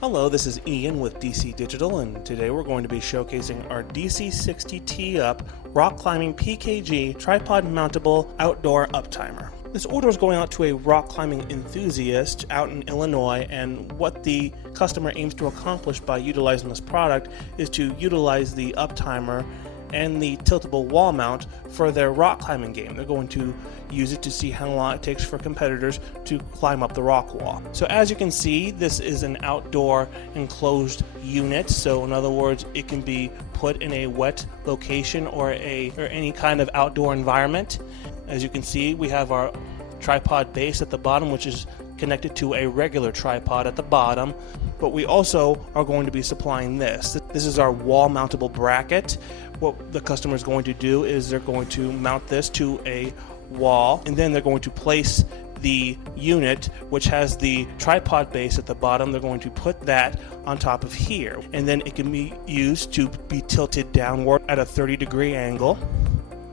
Hello, this is Ian with DC Digital, and today we're going to be showcasing our DC-60T-UP rock climbing PKG tripod mountable outdoor uptimer. This order is going out to a rock climbing enthusiast out in Illinois, and what the customer aims to accomplish by utilizing this product is to utilize the uptimer and the tiltable wall mount for their rock climbing game. They're going to use it to see how long it takes for competitors to climb up the rock wall. So as you can see, this is an outdoor enclosed unit. So in other words, it can be put in a wet location or any kind of outdoor environment. As you can see, we have our tripod base at the bottom, which is connected to a regular tripod at the bottom, but we also are going to be supplying this. This is our wall mountable bracket. What the customer is going to do is they're going to mount this to a wall, and then they're going to place the unit, which has the tripod base at the bottom. They're going to put that on top of here, and then it can be used to be tilted downward at a 30-degree angle.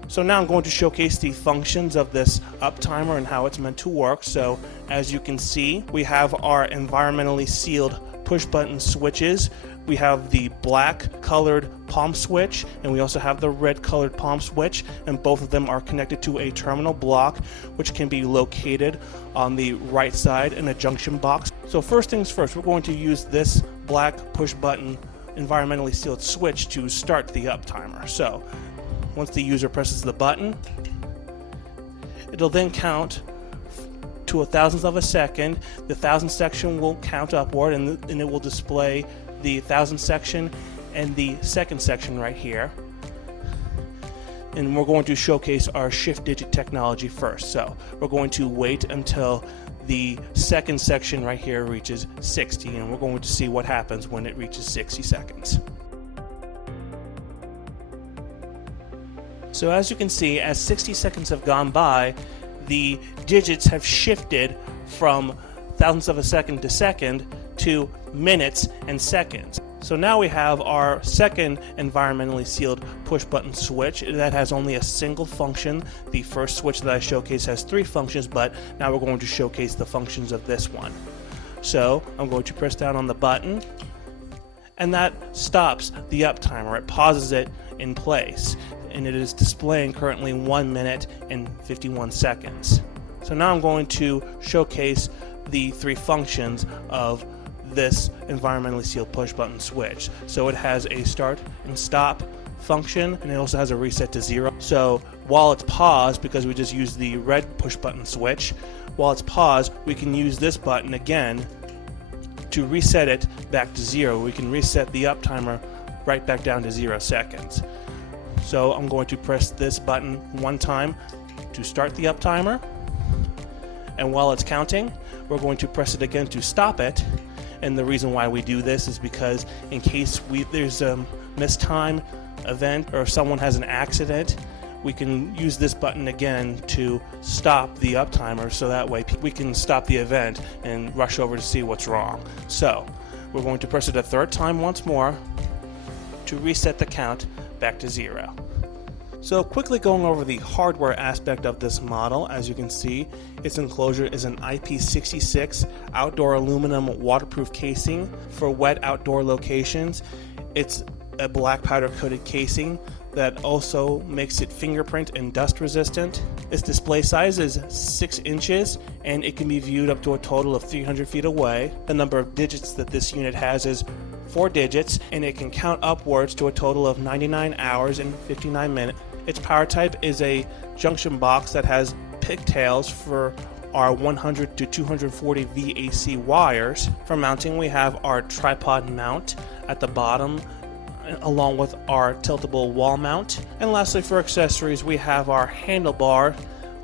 So now I'm going to showcase the functions of this uptimer and how it's meant to work. So as you can see, we have our environmentally sealed push button switches. We have the black colored palm switch, and we also have the red colored palm switch, and both of them are connected to a terminal block which can be located on the right side in a junction box. So first things first, we're going to use this black push button environmentally sealed switch to start the uptimer. So once the user presses the button, it'll then count to a thousandth of a second. The thousandth section will count upward, and it will display the thousandth section and the second section right here. And we're going to showcase our shift digit technology first. So we're going to wait until the second section right here reaches 60, and we're going to see what happens when it reaches 60 seconds. So as you can see, as 60 seconds have gone by, the digits have shifted from thousandths of a second to second to minutes and seconds. So now we have our second environmentally sealed push button switch that has only a single function. The first switch that I showcased has 3 functions, but now we're going to showcase the functions of this one. So I'm going to press down on the button, and that stops the uptimer. It pauses it in place, and it is displaying currently 1 minute and 51 seconds. So now I'm going to showcase the 3 functions of this environmentally sealed push button switch. So it has a start and stop function, and it also has a reset to 0. So while it's paused, because we just used the red push button switch, while it's paused, we can use this button again to reset it back to 0. We can reset the uptimer right back down to 0 seconds. So I'm going to press this button 1 time to start the uptimer, and while it's counting, we're going to press it again to stop it. And the reason why we do this is because in case there's a missed time event or someone has an accident, we can use this button again to stop the uptimer, so that way we can stop the event and rush over to see what's wrong. So we're going to press it a 3rd time once more to reset the count back to 0. So quickly going over the hardware aspect of this model, as you can see, its enclosure is an IP66 outdoor aluminum waterproof casing for wet outdoor locations. It's a black powder coated casing that also makes it fingerprint and dust resistant. Its display size is 6 inches, and it can be viewed up to a total of 300 feet away. The number of digits that this unit has is 4 digits, and it can count upwards to a total of 99 hours and 59 minutes. Its power type is a junction box that has pigtails for our 100 to 240 VAC wires. For mounting, we have our tripod mount at the bottom, along with our tiltable wall mount. And lastly, for accessories, we have our handlebar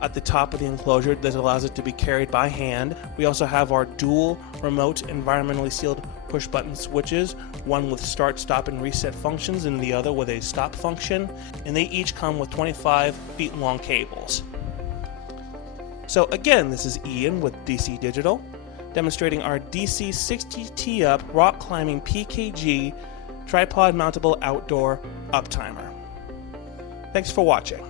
at the top of the enclosure that allows it to be carried by hand. We also have our dual remote environmentally sealed push button switches, one with start, stop, and reset functions, and the other with a stop function, and they each come with 25 feet long cables. So again, this is Ian with DC Digital, demonstrating our DC-60T-UP rock climbing PKG tripod mountable outdoor uptimer. Thanks for watching.